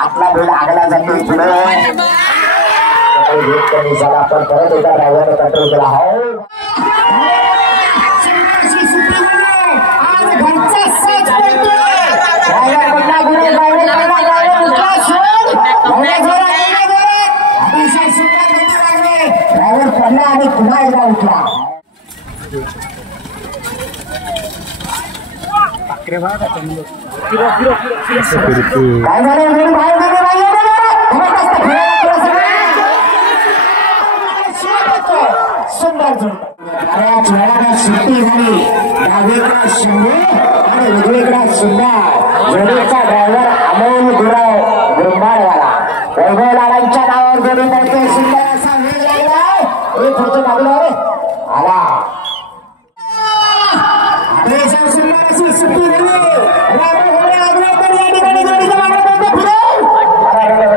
आपला बैल आगला जातो कमी झाला पण परत एकदा ड्रायव्हरने कंट्रोल केला हो ड्रायव्हर पडला आणि पुन्हा एकदा उठला काय झालं सुंदर बऱ्याच वेळाला सुट्टी झाली डावीकडे शंभू आणि उजवीकडे सुंदर जोडीचा ड्रायव्हर अमोल गुरव गुरुंबाडवाला वैभव लाडांच्या नावावर जोडी पडते सुंदर असा वेग लागला एक पुढचं लागलो रे आला सुंदर अशी सुट्टी झाली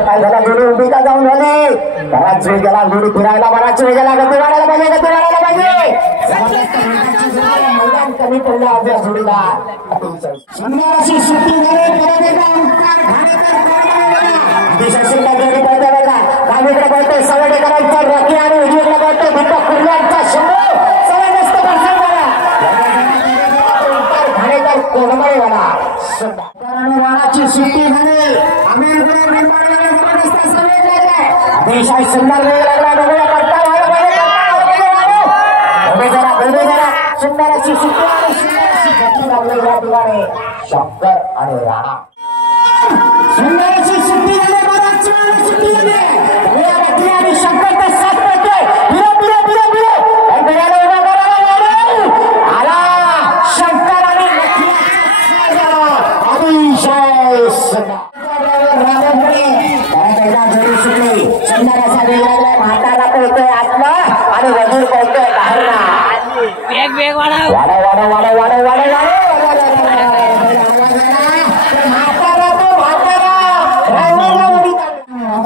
काय झाला जोडी उभी का जाऊन झाली बराच वेळ गेला जोडी फिरायला बराच वेळ गेला गती वाढायला पाहिजे मैदान कमी पडलं आपल्या जोडीला सुंदर अशी सुट्टी झाली परत एकदा जोडी पळते बघा डावीकडे पळते सवडेकरांचा रॉकी आणि उजवीकडे पळते दीपक कुर्ल्यांचा शंभू सवय नसतं परसाद झाला घाणेकर कोणमाळीवाला राणाची सुट्टी झाली देशात सुंदर वेळ लागला बघूया करता जरा सुंदर अशी सुट्टी आणि सुंदर अशी गती लागली या ठिकाणी शंकर आणि राणा सुंदर अशी सुट्टी झाली बराच सुट्टी झाली आणि शंकर तर साथ पडते आला शंकर आणि अतिशय सुंदर असा वेग लागलाय म्हातारा पळतोय आत्मा आणि वजीर पळतोय बाहेर वाडा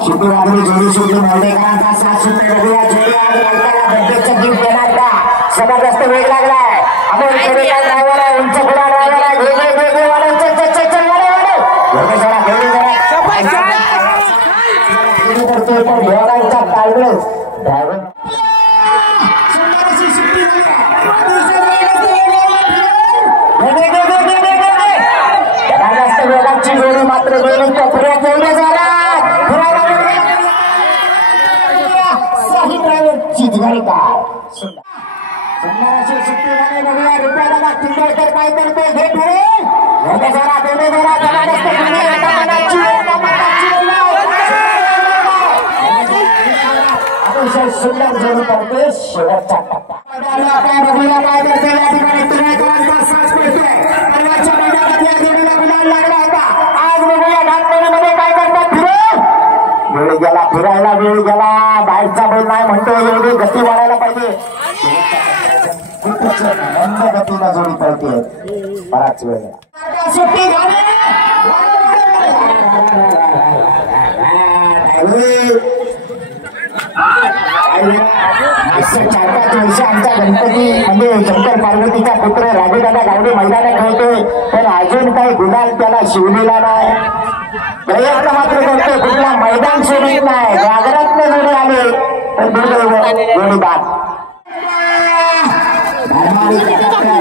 शुक्रवारी जोडी सुटली मोर्डेकरांचा 7 रुपये बघूया जोडी आणि बड्डेचं गिफ्ट देणार का जबरदस्त वेग लागलाय अमोल जोडीचा ड्रायव्हर आहे उंच पुढा ड्रायव्हर आहे घे वाढव करतोय पण भेवारांचा टाळगळच ड्रायव्हर जबरदस्त वेगाची जोडी मात्र गेली तो पुऱ्यात एवढे झाला सही ड्रायव्हर चितगाडी कार सुंदर अशी सुट्टी झाली बघूया रुपयाला किंडळकर काय करतोय घे पुढे जबरदस्त सुंदर जोडी करते शेवटचा टप्पा बघूया काय करते या ठिकाणी तुरेकरांचा साथ पडतोय परवाच्या मैदानात या जोडीला गुलाल लागला होता आज बघूया नागपूरमध्ये काय करतात वेळ गेला फिरायला वेळ गेला बाहेरचा बैल नाही म्हणतो एवढी गती वाढायला पाहिजे खूपच मंद गतीला जोडी पडते बराच वेळ सुट्टी झाली चार 5 वर्ष आमचा गणपती म्हणजे शंकर पार्वतीचा पुत्र राजूदादा गावडे मैदानात खेळतोय पण अजून काही गुलाल त्याला शिवलेला नाही प्रयत्न मात्र करतोय कुठला मैदान सोडित नाही जागरात जोडी आले पण जोडी बाद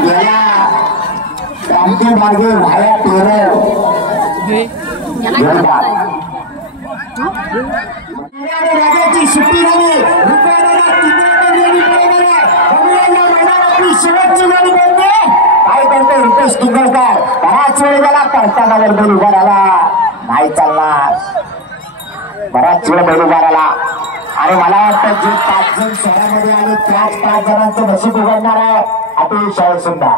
गेला क्रांती मागे व्हाया राजाची सुट्टी झाली शेवटची जोडी बनते काय करतो रुपेश किंगळकर बराच वेळ गेला करताना बैल उभा राहिला नाही चालणार बराच वेळ बैल उभा राहिला आणि मला वाटतं जे 5 जण शहरामध्ये आले त्याच 5 जणांचं नशीब उघडणार आहे अतिशय सुंदर